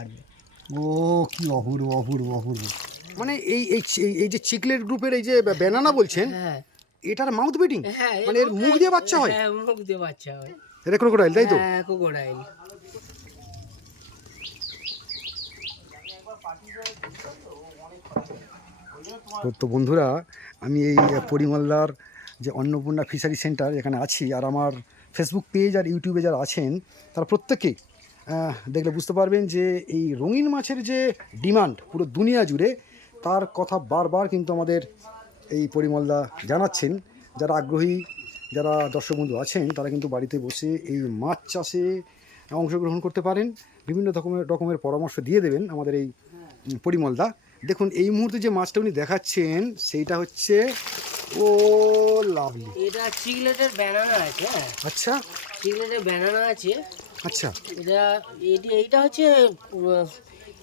বাড়বে। ও কি অপূর্ব অপূর্ব অপূর্ব। মানে এই এই এই যে চিকলেট গ্রুপের এই যে ব্যানানা বলছেন, হ্যাঁ এটার মাউথ ব্রিডিং, হ্যাঁ, মানে এর মুখ দিয়ে বাচ্চা হয়? হ্যাঁ, মুখ দিয়ে বাচ্চা হয়। এটা ক্রোকোডাইল, তাই তো? হ্যাঁ, ক্রোকোডাইল। তো বন্ধুরা, আমি এই পরিমল্লার যে অন্নপূর্ণা ফিশারি সেন্টার এখানে আছি, আর আমার ফেসবুক পেজ আর ইউটিউবে যারা আছেন তারা প্রত্যেকেই দেখলে বুঝতে পারবেন যে এই রঙিন মাছের যে ডিমান্ড পুরো দুনিয়া জুড়ে, তার কথা বারবার কিন্তু আমাদের এই পরিমল্লা জানাচ্ছেন। যারা আগ্রহী, যারা দর্শক বন্ধু আছেন, তারা কিন্তু বাড়িতে বসে এই মাছ চাষে অংশগ্রহণ করতে পারেন। বিভিন্ন রকমের পরামর্শ দিয়ে দেবেন আমাদের এই পরিমলদা। দেখুন এই মুহূর্তে যে মাছটা উনি দেখাচ্ছেন সেইটা হচ্ছে, ও লাভলি, এটা চিকলেটের ব্যানানা আছে। হ্যাঁ, আচ্ছা চিকলেটের ব্যানানা আছে। আচ্ছা এইটা হচ্ছে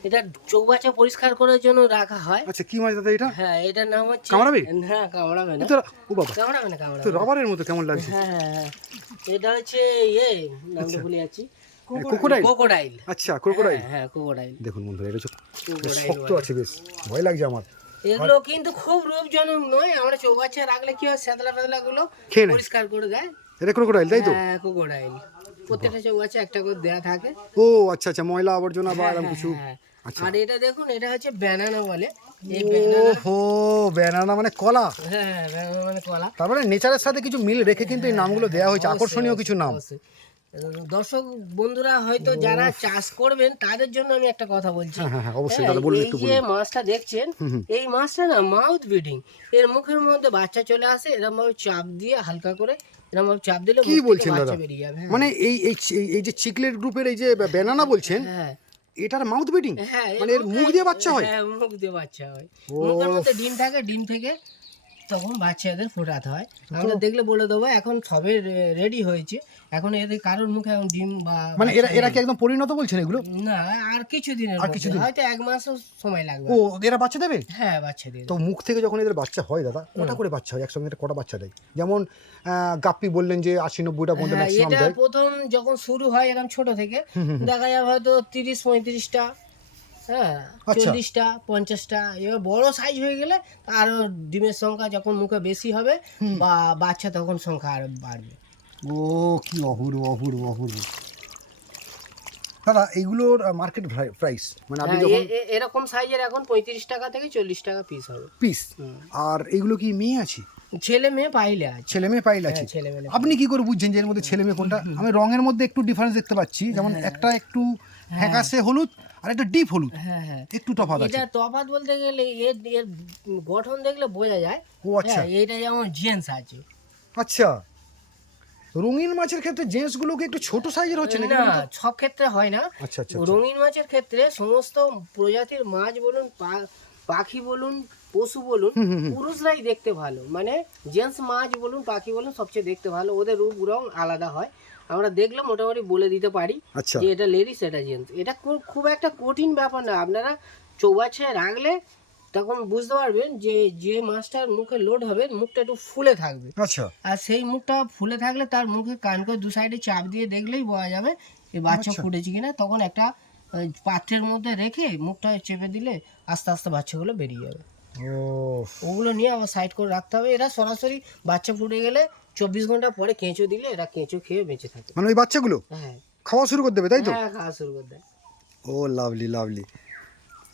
এটা চৌবাচ্চা পরিষ্কার করার জন্য রাখা হয়। আচ্ছা, কি মাছ দাদা এটা? হ্যাঁ, এটার নাম হচ্ছে কামড়াবে? হ্যাঁ, কামড়াবে না। ও বাবা, কামড়াবে না, তো কামড়াবে না। রাবারের মতো কেমন লাগছে? হ্যাঁ হ্যাঁ হ্যাঁ, এটা হচ্ছে নামটা ভুলে যাচ্ছি। ক্রোকোডাইল। ক্রোকোডাইল। আচ্ছা, ক্রোকোডাইল। হ্যাঁ, ক্রোকোডাইল। দেখুন বন্ধুরা, এটা ক্রোকোডাইল শক্ত বলে। আছে, বেশ ভয় লাগছে আমার। এগুলো কিন্তু খুব রূপজনক নয়। আমরা চৌবাচ্চা রাখলে কি হয়, শ্যাতলা ফেতলা গুলো খেয়ে নেয়। পরিষ্কার করে দেয়। এটা ক্রোকোডাইল, তাই তো? হ্যাঁ, ক্রোকোডাইল। প্রত্যেকটা চৌবাচ্চা একটা করে দেয়া থাকে। ও আচ্ছা আচ্ছা, ময়লা আবর্জনা বা এরকম কিছু। হ্যাঁ। আচ্ছা। আর এটা দেখুন, এটা হচ্ছে ব্যানানা বলে। এই ব্যানানা, ওহো, ব্যানানা মানে কলা। হ্যাঁ, ব্যানানা মানে কলা। তার মানে নেচারের সাথে কিছু মিল রেখে কিন্তু এই নামগুলো দেওয়া হয়েছে, আকর্ষণীয় কিছু নাম। অবশ্যই। দর্শক বন্ধুরা হয়তো যারা চাষ করবেন তাদের জন্য আমি একটা কথা বলছি। হ্যাঁ হ্যাঁ হ্যাঁ, অবশ্যই হ্যাঁ, দাদা বলুন, এই একটু যে বলুন। মাছটা দেখছেন, এই মাছটা না মাউথ ব্রিডিং। এর মুখের মধ্যে বাচ্চা চলে আসে, এরকম ভাবে চাপ দিয়ে হালকা করে এরকম ভাবে চাপ দিলে কি মুখ থেকে বলছেন বাচ্চা দাদা? বেরিয়ে যাবে। হ্যাঁ মানে এই যে চিকলেট গ্রুপের এই যে ব্যানানা বলছেন, হ্যাঁ এটার মাউথ ব্রিডিং, হ্যাঁ, মানে এর মুখ দিয়ে বাচ্চা হয়? হ্যাঁ, মুখ দিয়ে বাচ্চা হয়। ও। মুখের মধ্যে ডিম থাকে, ডিম থেকে তখন বাচ্চাদের ফোটাতে হয়। আমরা দেখলে বলে দেবো, এখন সবে রেডি হয়েছে। এখন এদের কারোর মুখে এখন ডিম বা মানে এরা বাচ্চা এরা নেই। কি একদম পরিণত বলছেন এগুলো? না, আর কিছুদিনের আর মধ্যে, কিছুদিন? হয়তো 1 মাসও সময় লাগবে। ও, এরা বাচ্চা দেবে? হ্যাঁ, বাচ্চা দিয়ে তো দেবে। মুখ থেকে যখন এদের বাচ্চা হয় দাদা, কটা করে বাচ্চা হয় একসঙ্গে? এটা কটা বাচ্চা দেয়? যেমন গাপ্পি বললেন যে 80-90টা পর্যন্ত হ্যাঁ, ম্যাক্সিমাম এটা দেয়। প্রথম যখন শুরু হয় এরকম ছোট থেকে, দেখা যাবে হয়তো 30-35টা, হ্যাঁ, আচ্ছা। 40টা, 50টা। এবার বড় সাইজ হয়ে গেলে আরো ডিমের সংখ্যা যখন মুখে বেশি হবে বা বাচ্চা, তখন সংখ্যা আরো বাড়বে। ও কি অপূর্ব অপূর্ব অপূর্ব। দাদা এইগুলোর মার্কেট প্রাইস, মানে আপনি হ্যাঁ, যখন এরকম সাইজের এখন 35 টাকা থেকে 40 টাকা পিস হবে। পিস, আর এইগুলো কি মেয়ে আছে? ছেলে মেয়ে পাইলে আছে। ছেলে মেয়ে পাইল আছে? হ্যাঁ, ছেলে মেয়ে। আপনি কি করে বুঝছেন যে এর মধ্যে ছেলে মেয়ে কোনটা? আমি রঙের মধ্যে একটু ডিফারেন্স দেখতে পাচ্ছি, যেমন একটা একটু ফ্যাকাশে হলুদ আর একটা ডিপ হলুদ, হ্যাঁ হ্যাঁ, একটু তফাৎ আছে। এটা তফাৎ বলতে গেলে এর এর গঠন দেখলে বোঝা যায়। ও আচ্ছা হ্যাঁ, এইটা যেমন জেন্টস আছে। আচ্ছা। রঙিন মাছের ক্ষেত্রে জেন্টসগুলোকে একটু ছোট সাইজের হচ্ছে নাকি? না, সব ক্ষেত্রে হয় না। আচ্ছা আচ্ছা। রঙিন মাছের ক্ষেত্রে সমস্ত প্রজাতির মাছ বলুন, পাখি বলুন, পশু বলুন, পুরুষরাই দেখতে ভালো। মানে জেন্টস মাছ বলুন, পাখি বলুন, সবচেয়ে দেখতে ভালো। ওদের রূপ রং আলাদা হয়। আমরা দেখলে মোটামুটি বলে দিতে পারি আচ্ছা। যে এটা লেডিস, এটা জেন্টস। এটা খুব একটা কঠিন ব্যাপার না। আপনারা চৌবাচ্চায় রাখলে তখন বুঝতে পারবেন যে যে মাছটার মুখে লোড হবে, মুখটা একটু ফুলে থাকবে। আচ্ছা আর সেই মুখটা ফুলে থাকলে তার মুখে কান করে দু সাইডে চাপ দিয়ে দেখলেই বোঝা যাবে এই বাচ্চা আচ্ছা। ফুটেছে কিনা। তখন একটা পাত্রের মধ্যে রেখে মুখটা চেপে দিলে আস্তে আস্তে বাচ্চাগুলো বেরিয়ে যাবে। ও ওগুলো নিয়ে আবার সাইড করে রাখতে হবে। এরা সরাসরি বাচ্চা ফুটে গেলে 24 ঘন্টা পরে কেঁচো দিলে এরা কেঁচো খেয়ে বেঁচে থাকে। মানে ওই বাচ্চাগুলো হ্যাঁ খাওয়া শুরু করে দেবে, তাই তো? হ্যাঁ, খাওয়া শুরু করে দেয়। ও লাভলি লাভলি।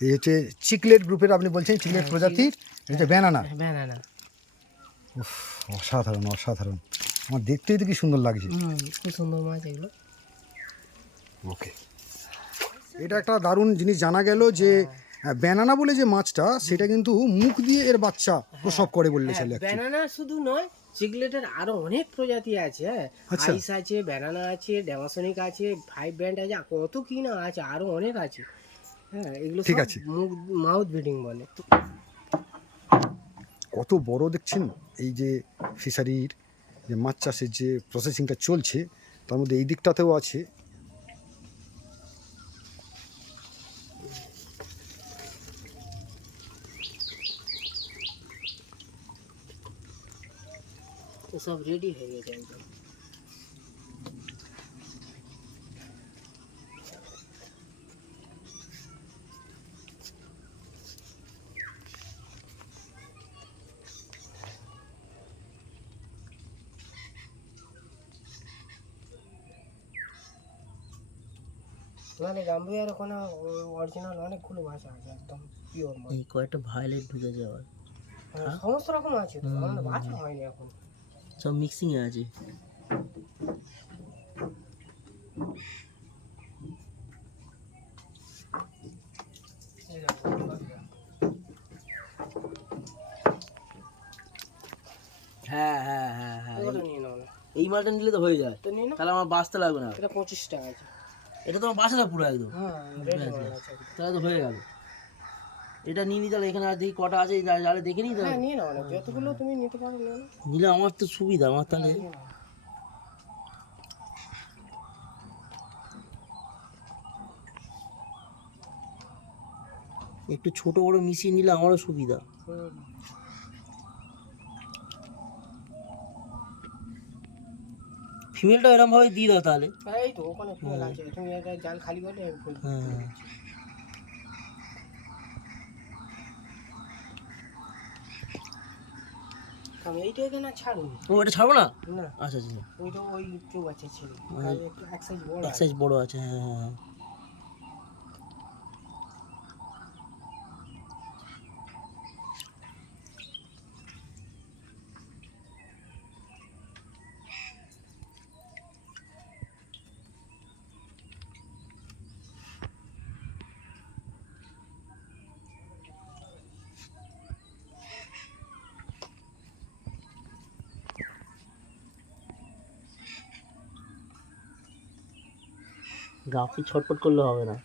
এই হচ্ছে চিকলেট গ্রুপের, আপনি বলছেন চিকলেট প্রজাতির, এটা হচ্ছে ব্যানানা। ব্যানানা। উফ, অসাধারণ অসাধারণ। আমার দেখতেই তো কি সুন্দর লাগছে। খুব সুন্দর মাছ এগুলো। ওকে, এটা একটা দারুণ জিনিস জানা গেল যে ব্যানানা বলে যে মাছটা, সেটা কিন্তু মুখ দিয়ে এর বাচ্চা প্রসব করে বললে চলে। ব্যানানা শুধু নয়, চিকলেটের আরো অনেক প্রজাতি আছে। হ্যাঁ, আচ্ছা। আইস আছে, ব্যানানা আছে, ড্যামাসনিক আছে, 5 ব্র্যান্ড আছে, কত কি না আছে, আরো অনেক আছে। হ্যাঁ, এগুলো ঠিক সব আছে। মাউথ ব্রিডিং বলে। কত বড় দেখছেন এই যে ফিশারির যে মাছ চাষের যে প্রসেসিংটা চলছে, তার মধ্যে এই দিকটাতেও আছে। সব রেডি হয়ে গেছে একদম। নাহলে গাম্বিয়ার ওখানে অরিজিনাল অনেকগুলো ভাষা আছে একদম পিওর মাছ। এই কয়েকটা ভায়োলেট ঢুকে যাওয়ার সমস্ত রকম আছে তো, আমাদের ভাষা হয়নি এখন। সব মিক্সিং এ আছে। হ্যাঁ হ্যাঁ হ্যাঁ হ্যাঁ, এগুলো নিয়ে নাও না, এই মালটা নিলে তো হয়ে যায়, তো নিয়ে নাও। তাহলে আমার বাঁচতে লাগবে না। এটা 25 টাকা আছে। এটা তো আমার বাঁচা না পুরো একদম, হ্যাঁ রেড মাল আছে। তাহলে তো হয়ে গেল। এটা নিয়ে নি, তাহলে এখানে আর দেখি কটা আছে, এই জালে দেখে নিই হ্যাঁ তাহলে। নিয়ে নাও না, যতগুলো তুমি নিতে পারো নিয়ে নাও। নিলে আমার তো সুবিধা, আমার তাহলে। নিয়ে নাও। একটু ছোট বড় মিশিয়ে নিলে আমারও সুবিধা। হুম। ফিমেলটা এরকম ভাবে দিয়ে দাও তাহলে। এই তো ওখানে ফুল আছে, তুমি এটা জাল খালি করলে আমি ফুল দিয়ে হ্যাঁ দিচ্ছি। আমি এইটা এখানে ছাড়ুন ও এটা ছাড়বো না। না, আচ্ছা আচ্ছা, ওইটা ওই চোখ আছে ছিল, মানে আর একটু এক সাইজ বড় এক আছে। সাইজ বড় আছে। হ্যাঁ হ্যাঁ হ্যাঁ। গাপি ছটফট করলে হবে না।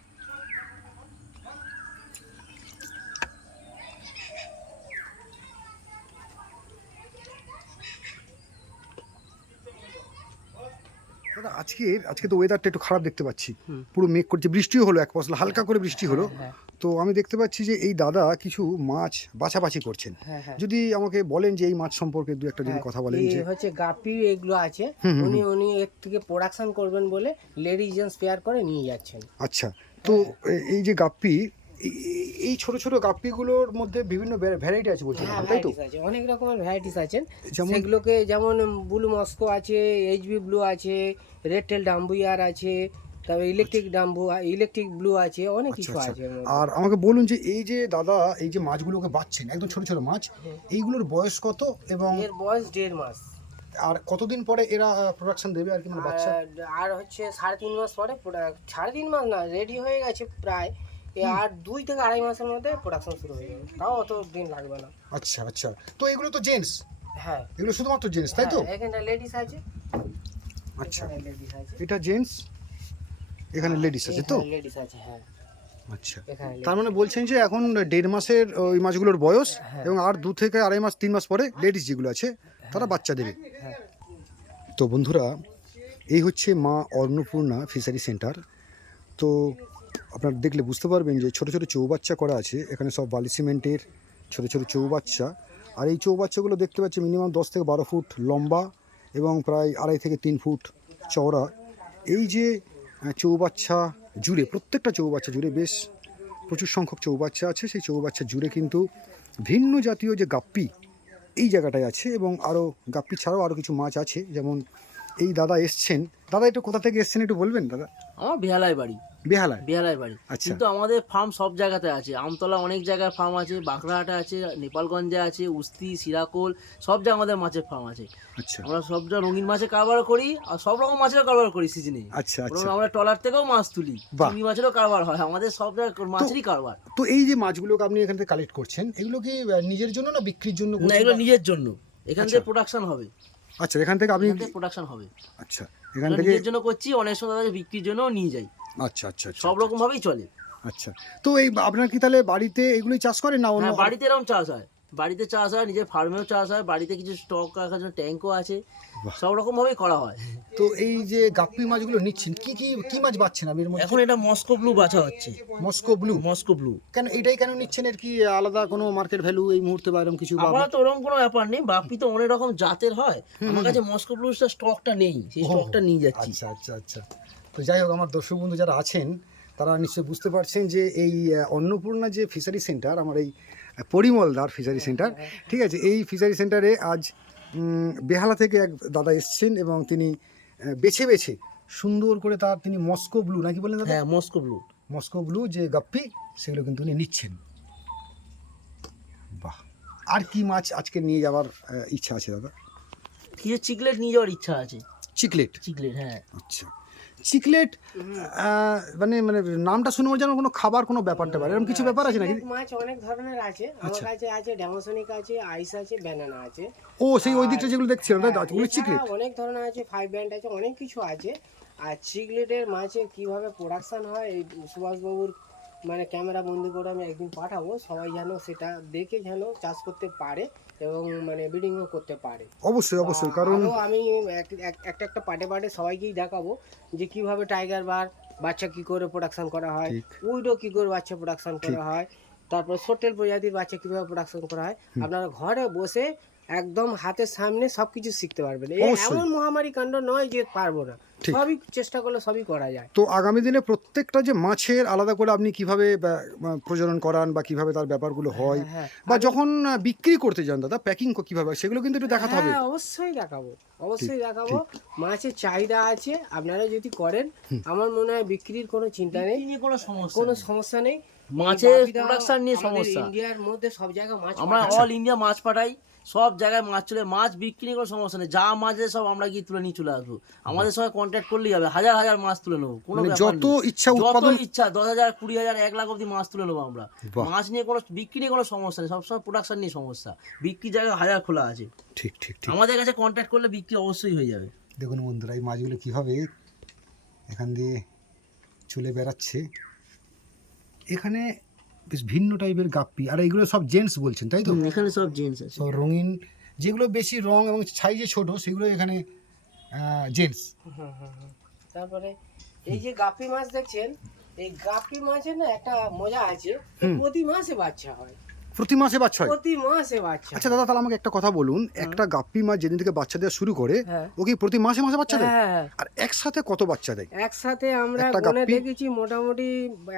দাদা আজকে তো ওয়েদারটা একটু খারাপ দেখতে পাচ্ছি, হুম। পুরো মেঘ করছে, বৃষ্টিও হলো এক পশলা, হালকা করে বৃষ্টি হলো। হ্যাঁ তো আমি দেখতে পাচ্ছি যে এই দাদা কিছু মাছ বাছাবাছি করছেন। হ্যাঁ হ্যাঁ। যদি আমাকে বলেন যে এই মাছ সম্পর্কে দু একটা যদি কথা বলেন। এই যে হচ্ছে গাপ্পি এগুলো আছে, হুম, হুম, উনি উনি এর থেকে প্রোডাকশন করবেন বলে লেডিস জেন্টস পেয়ার করে নিয়ে যাচ্ছেন। আচ্ছা, তো এই যে গাপ্পি, এই ছোট ছোট গাপ্পিগুলোর মধ্যে বিভিন্ন ভ্যারাইটি আছে বলছেন হ্যাঁ আপনি, তাই তো? ভ্যারাইটিস আছে, অনেক রকমের ভ্যারাইটিস আছে। যেমন? সেগুলোকে যেমন ব্লু মস্কো আছে, এইচবি ব্লু আছে, রেড টেল ডাম্বুয়ার আছে, তারপরে ইলেকট্রিক ব্লু আছে, অনেক আচ্ছা কিছু আচ্ছা। আছে এর মধ্যে। আর আমাকে বলুন যে এই যে দাদা এই যে মাছগুলোকে বাচ্ছেন, একদম ছোট ছোট মাছ, এইগুলোর বয়স কত এবং এর বয়স 1.5 মাস। আর কতদিন পরে এরা প্রোডাকশন দেবে আর কি, মানে বাচ্চা? আর হচ্ছে 3.5 মাস পরে 3.5 মাস না, রেডি হয়ে গেছে প্রায়। আর 2 থেকে 2.5 মাসের মধ্যে প্রোডাকশন শুরু হয়ে যাবে, তাও অত দিন লাগবে না। আচ্ছা আচ্ছা, তো এগুলো তো জেন্টস, হ্যাঁ এগুলো শুধুমাত্র জেন্টস, তাই তো? হ্যাঁ, এখানটা লেডিস আছে। আচ্ছা, লেডিস আছে, এটা জেন্টস, এখানে লেডিস আছে তো? লেডিস আছে হ্যাঁ। আচ্ছা, এখানে তার মানে বলছেন যে এখন 1.5 মাসের ওই মাছগুলোর বয়স, এবং আর 2 থেকে 2.5 মাস 3 মাস পরে লেডিস যেগুলো আছে তারা বাচ্চা দেবে। হ্যাঁ। তো বন্ধুরা, এই হচ্ছে মা অন্নপূর্ণা ফিশারি সেন্টার। তো আপনারা দেখলে বুঝতে পারবেন যে ছোট ছোট চৌবাচ্চা করা আছে এখানে, সব বালি সিমেন্টের ছোট ছোট চৌবাচ্চা। আর এই চৌবাচ্চাগুলো দেখতে পাচ্ছি মিনিমাম 10 থেকে 12 ফুট লম্বা এবং প্রায় 2.5 থেকে 3 ফুট চওড়া। এই যে চৌবাচ্চা জুড়ে, প্রত্যেকটা চৌবাচ্চা জুড়ে বেশ প্রচুর সংখ্যক চৌবাচ্চা আছে। সেই চৌবাচ্চা জুড়ে কিন্তু ভিন্ন জাতীয় যে গাপ্পি এই জায়গাটায় আছে, এবং আরও গাপ্পি ছাড়াও আরও কিছু মাছ আছে। যেমন এই দাদা এসছেন, দাদা একটু কোথা থেকে এসছেন একটু বলবেন দাদা? আমার বেহালায় বাড়ি, বেহালায়। বেহালায় বাড়ি। আচ্ছা। কিন্তু আমাদের ফার্ম সব জায়গাতে আছে, আমতলা অনেক জায়গায় ফার্ম আছে, বাঁকড়াহাটে আছে, নেপালগঞ্জে আছে, উস্তি, সিরাকোল, সব জায়গায় আমাদের মাছের ফার্ম আছে। আচ্ছা আমরা সব জায়গায় রঙিন মাছের কারবার করি, আর সব রকম মাছেরও কারবার করি সিজনে। আচ্ছা আচ্ছা। আমরা ট্রলার থেকেও মাছ তুলি, বাহ। চিংড়ি মাছেরও কারবার হয়, আমাদের সব জায়গায় মাছেরই কারবার। তো এই যে মাছগুলোকে আপনি এখান থেকে কালেক্ট করছেন, এগুলো কি নিজের জন্য না বিক্রির জন্য না, করছেন? এগুলো নিজের জন্য, এখান আচ্ছা। থেকে প্রোডাকশন হবে, আচ্ছা, এখান থেকে আপনি, এখান থেকে প্রোডাকশন হবে। আচ্ছা এখান এগুলো থেকে, নিজের জন্য করছি, অনেক সময় তাদের বিক্রির জন্যও নিয়ে যাই, আচ্ছা আচ্ছা আচ্ছা সব রকম ভাবেই চলে। আচ্ছা। তো এই আপনার কি তাহলে বাড়িতে এগুলোই চাষ করেন না অন্য? হ্যাঁ, বাড়িতে এরকম চাষ হয়, বাড়িতে চাষ হয়, নিজের ফার্মেও চাষ হয়, বাড়িতে কিছু স্টক রাখার জন্য ট্যাঙ্কও আছে, বাহ। সব রকম ভাবেই করা হয়। তো এই যে গাপ্পি মাছগুলো নিচ্ছেন, কি কি কি মাছ বাচ্ছেন আপনি এর মধ্যে? এখন এটা মস্কো ব্লু বাছা হচ্ছে, মস্কো ব্লু। Moscow blue. কেন এটাই কেন নিচ্ছেন? এর কি আলাদা কোনো মার্কেট ভ্যালু এই মুহূর্তে বা এরকম কিছু? আপাতত ওরকম কোনো ব্যাপার নেই, বাপ্পি তো অনেক রকম জাতের হয়, আমার কাছে মস্কো ব্লুটা স্টকটা নেই, সেই স্টকটা নিয়ে যাচ্ছি। আচ্ছা আচ্ছা আচ্ছা। তো যাই হোক, আমার দর্শক বন্ধু যারা আছেন তারা নিশ্চয়ই বুঝতে পারছেন যে এই অন্নপূর্ণা যে ফিশারি সেন্টার, আমার এই পরিমলদার ফিশারি সেন্টার, ঠিক আছে, এই ফিশারি সেন্টারে আজ বেহালা থেকে এক দাদা এসছেন এবং তিনি বেছে বেছে সুন্দর করে তার তিনি মস্কো ব্লু নাকি বললেন দাদা? হ্যাঁ, মস্কো ব্লু। মস্কো ব্লু যে গাপ্পি সেগুলো কিন্তু উনি নিচ্ছেন। বাহ, আর কি মাছ আজকে নিয়ে যাওয়ার ইচ্ছা আছে দাদা? কিছু চিকলেট নিয়ে যাওয়ার ইচ্ছা আছে। চিকলেট? চিকলেট, হ্যাঁ। আচ্ছা, চিকলেট মানে মানে নামটা শুনে যেন কোনো খাবার কোনো ব্যাপারটা পারে এরকম কিছু ব্যাপার আছে নাকি? চিকলেট মাছ অনেক ধরনের আছে, আমার কাছে আছে ড্যামাসনিক আছে, আইস আছে, ব্যানানা আছে। ও সেই ওই দিকটা যেগুলো দেখছিলাম তাই তো, ওগুলো চিকলেট? এছাড়া অনেক ধরনের আছে, ফাইভ ব্যান্ড আছে, অনেক কিছু আছে। আর চিকলেটের মাছে কিভাবে প্রোডাকশন হয় এই সুভাষবাবুর মানে ক্যামেরা বন্দি করে আমি একদিন পাঠাবো, সবাই যেন সেটা দেখে যেন চাষ করতে পারে এবং মানে ব্রিডিংও করতে পারে। অবশ্যই অবশ্যই, কারণ আরো আমি একটা একটা পার্টে পার্টে সবাইকেই দেখাবো যে কিভাবে টাইগার বার বাচ্চা কি করে প্রোডাকশন করা হয়, ঠিক। উইডো কি করে বাচ্চা প্রোডাকশন করা হয়, তারপর সোটেল প্রজাতির বাচ্চা কিভাবে প্রোডাকশন করা হয়। আপনারা ঘরে বসে একদম হাতের সামনে সবকিছু শিখতে পারবেন। এই অবশ্যই। এমন মহামারী কাণ্ড নয় যে পারবো না, ঠিক। সবই চেষ্টা করলে সবই করা যায়। তো আগামী দিনে প্রত্যেকটা যে মাছের আলাদা করে আপনি কিভাবে প্রজনন করান বা কিভাবে তার ব্যাপারগুলো হয়, হ্যাঁ, বা যখন বিক্রি করতে যান দাদা প্যাকিং কিভাবে হয়, সেগুলো কিন্তু একটু দেখাতে হবে। হ্যাঁ, অবশ্যই দেখাবো, অবশ্যই দেখাবো। মাছের চাহিদা আছে, আপনারা যদি করেন আমার মনে হয় বিক্রির কোনো চিন্তা নেই, এই নিয়ে কোনো সমস্যা কোনো নেই। সমস্যা নেই। মাছের বাকিটা প্রোডাকশন নিয়ে আমাদের সমস্যা। ইন্ডিয়ার মধ্যে সব জায়গায় মাছ আমরা পাঠায়। অল ইন্ডিয়া মাছ পাঠাই, সব জায়গায় মাছ চলে, মাছ বিক্রি নিয়ে কোনো সমস্যা নেই। যা মাছ আছে সব আমরা গিয়ে তুলে নিয়ে চলে আসবো, আমাদের সঙ্গে কন্ট্যাক্ট করলেই হবে, হাজার হাজার মাছ তুলে নেবো, কোনো মানে ব্যাপার যত নেই। ইচ্ছা যত উৎপাদন। ইচ্ছা 10,000, 20,000, 1 লাখ অব্দি মাছ তুলে নেবো আমরা। বাহ। মাছ নিয়ে কোনো বিক্রি নিয়ে কোনো সমস্যা নেই, সবসময় প্রোডাকশন নিয়ে সমস্যা। বিক্রি জায়গা হাজার খোলা আছে, ঠিক ঠিক ঠিক। আমাদের কাছে কন্ট্যাক্ট করলে বিক্রি অবশ্যই হয়ে যাবে। দেখুন বন্ধুরা, এই মাছগুলো কীভাবে এখান দিয়ে চলে বেড়াচ্ছে। এখানে বেশ ভিন্ন টাইপের গাপ্পি, আর এইগুলো সব জেন্টস বলছেন তাই তো? এখানে সব জেন্টস আছে। সব রঙিন, যেগুলো বেশি রং এবং সাইজে ছোট সেগুলো এখানে জেন্টস। তারপরে এই যে গাপ্পি মাছ দেখছেন, এই গাপ্পি মাছের না একটা মজা আছে, প্রতি মাসে বাচ্চা হয়, প্রতি মাসে বাচ্চা হয়? প্রতি মাসে বাচ্চা। আচ্ছা দাদা, তাহলে আমাকে একটা কথা বলুন, একটা গাপ্পি মাছ যেদিন থেকে বাচ্চা দেওয়া শুরু করে হ্যাঁ। ও কি প্রতি মাসে মাসে বাচ্চা দেয়? হ্যাঁ, আর একসাথে কত বাচ্চা দেয়? একসাথে আমরা একটা গুনে গাপ্পি? দেখেছি মোটামুটি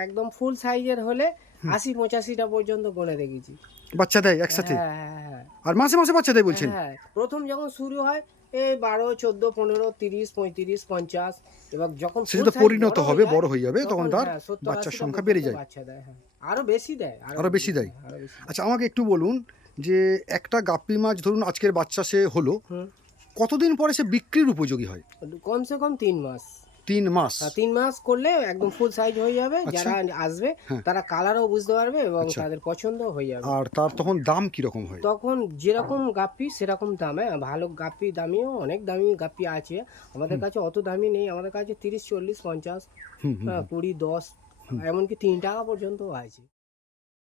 একদম ফুল সাইজের হলে 80-85টা পর্যন্ত গুনে দেখেছি। বাচ্চা দেয় একসাথে? হ্যাঁ, হ্যাঁ, হ্যাঁ, আর মাসে মাসে বাচ্চা দেয় বলছেন? হ্যাঁ। প্রথম যখন শুরু হয় এই 12, 14, 15, 30, 35, 50, এবার যখন সে full যত size পরিণত বড় হবে, যায়, বড় হয়ে যাবে, তখন তার 70, বাচ্চার 80টা সংখ্যা বেড়ে পর্যন্ত যায়। বাচ্চা দেয়, হ্যাঁ। আরো বেশি দেয়, আরো বেশি দেয়? আরো বেশি। আচ্ছা আমাকে একটু বলুন যে একটা গাপ্পি মাছ ধরুন আজকের বাচ্চা সে হলো, হুম। কতদিন পরে সে বিক্রির উপযোগী হয়? কমসে কম 3 মাস। 3 মাস? 3 মাস করলে একদম ফুল সাইজ হয়ে যাবে। আচ্ছা। যারা আসবে হ্যাঁ। তারা কালারও বুঝতে পারবে এবং আচ্ছা। তাদের পছন্দ হয়ে যাবে। আর তার তখন দাম কিরকম হয়? তখন যেরকম গাপ্পি সেরকম দামে, ভালো গাপ্পি দামিও অনেক দামি গাপ্পি আছে, আমাদের কাছে অত দামি নেই, আমাদের কাছে 30, 40, 50, হুম হুম। 20, 10, এমনকি 3 টাকা পর্যন্ত আছে।